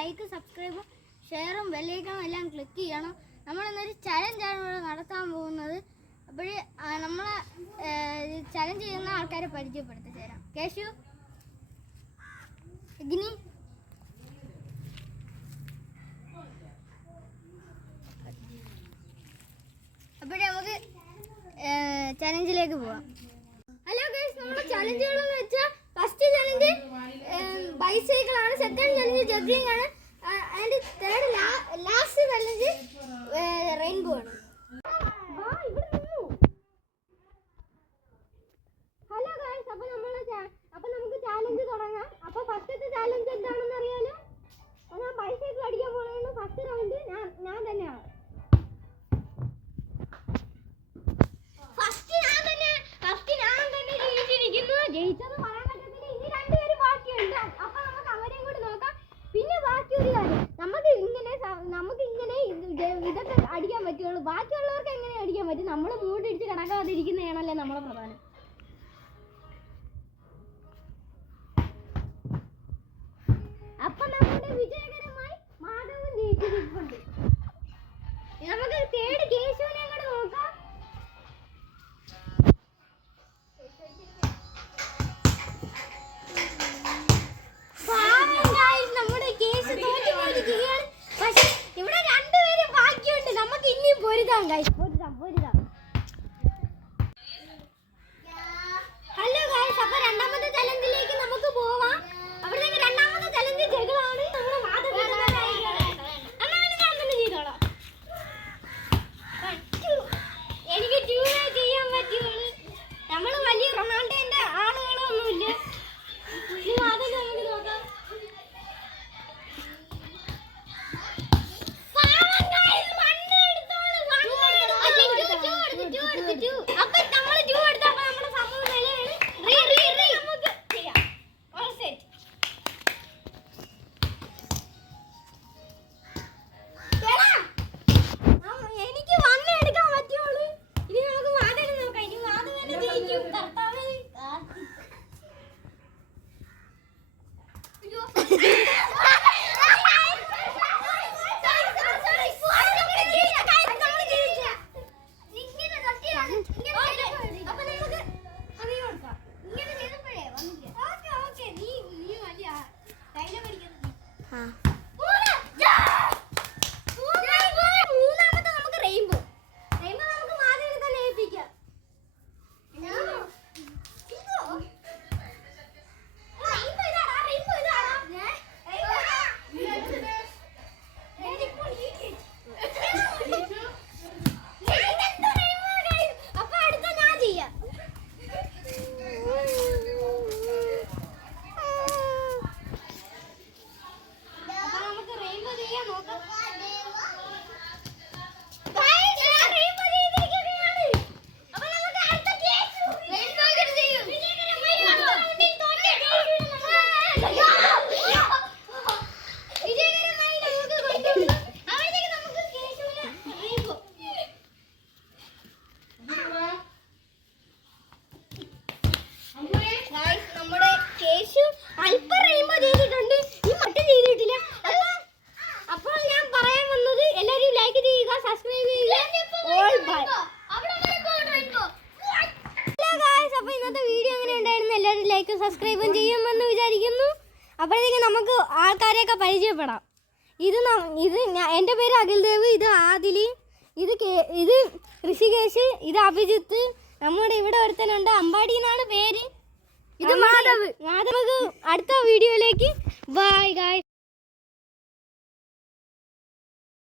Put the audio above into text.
Like സബ്സ്ക്രൈബും ഷെയറും ബെല്ലൈക്കണും എല്ലാം ക്ലിക്ക് ചെയ്യണം. നമ്മളിന്നൊരു ചലഞ്ചാണ് ഇവിടെ നടത്താൻ പോകുന്നത്. അപ്പോൾ നമ്മളെ ചലഞ്ച് ചെയ്യുന്ന ആൾക്കാരെ പരിചയപ്പെടുത്തി തരാം. കേശു, ഇഗ്നി, അപ്പോൾ നമുക്ക് ചലഞ്ചിലേക്ക് പോവാം. ഹലോ ഗൈസ്, നമ്മുടെ ചലഞ്ചുകളെന്ന് വെച്ചാൽ ഫസ്റ്റ് ചലഞ്ച് ബൈസൈക്കിൾ ആണ്, സെക്കൻഡ് ചലഞ്ച് ജഗ്ലിംഗ് ആണ്, and third last challenge rainbow ആണ്. ഹലോ ഗൈസ്, അപ്പോൾ നമുക്ക് ചാലഞ്ച് തുടങ്ങാം. അപ്പോൾ ഫസ്റ്റത്തെ ചാലഞ്ച് എന്താണെന്ന് അറിയാലോ? ഞാൻ ബൈസൈക്കിൾ അടിക്കാൻ പോകുന്നത് ഫസ്റ്റ് റൗണ്ട് ഞാൻ തന്നെയാണ്. ജയിച്ചെന്ന് പറയാൻ പറ്റത്തില്ല, ഇനി രണ്ടുപേരും ബാക്കിയുണ്ട്. അപ്പൊ നമുക്ക് അവരെയും കൂടി നോക്കാം. പിന്നെ ബാക്കി ഒരു കാര്യം, നമുക്ക് ഇങ്ങനെ ഇതൊക്കെ അടിക്കാൻ പറ്റുള്ളൂ. ബാക്കിയുള്ളവർക്ക് എങ്ങനെ അടിക്കാൻ പറ്റും? നമ്മൾ മൂടിടിച്ച് കിടക്കാതിരിക്കുന്നതാണല്ലേ നമ്മളെ പ്രധാനം. അപ്പൊ നമ്മുടെ വിജയകരമായി മാധവൻ ജയിച്ചിട്ടുണ്ട്. നമുക്ക് തേർഡ് കേശുവിനെ കൂടെ നോക്കാം. പക്ഷെ ഇവിടെ രണ്ടുപേരും ബാക്കിയുണ്ട്. നമുക്ക് ഇനിയും പൊരുതാം ഗൈസ്, പൊരുതാം. ഹലോ ഗൈസ്, അപ്പൊ രണ്ടാമത്തെ ചലഞ്ചിലേക്ക് നമുക്ക് പോവാം. അവിടത്തേക്ക് രണ്ടാമത്തെ ചലഞ്ച് ജഗളാണ്. ഞാൻ തന്നെ ചെയ്തോളാം. എനിക്ക് ട്യൂബേ ചെയ്യാൻ പറ്റുള്ളൂ. നമ്മള് വലിയ റൊണാൾഡോന്റെ ആളുകളോ ഒന്നുമില്ല. അതൊക്കെ നമുക്ക് നോക്കാം. സബ്സ്ക്രൈബും ചെയ്യുമെന്ന് വിചാരിക്കുന്നു. അപ്പോഴത്തേക്ക് നമുക്ക് ആൾക്കാരെയൊക്കെ പരിചയപ്പെടാം. എൻ്റെ പേര് അഖിൽദേവ്, ഇത് ആദിലി, ഇത് ഋഷികേശ്, ഇത് അഭിജിത്ത്, നമ്മുടെ ഇവിടെ ഒരുത്തനുണ്ട് അമ്പാടി എന്നാണ് പേര്, ഇത് മാധവ്. അടുത്ത വീഡിയോയിലേക്ക് ബൈ ഗായ്സ്.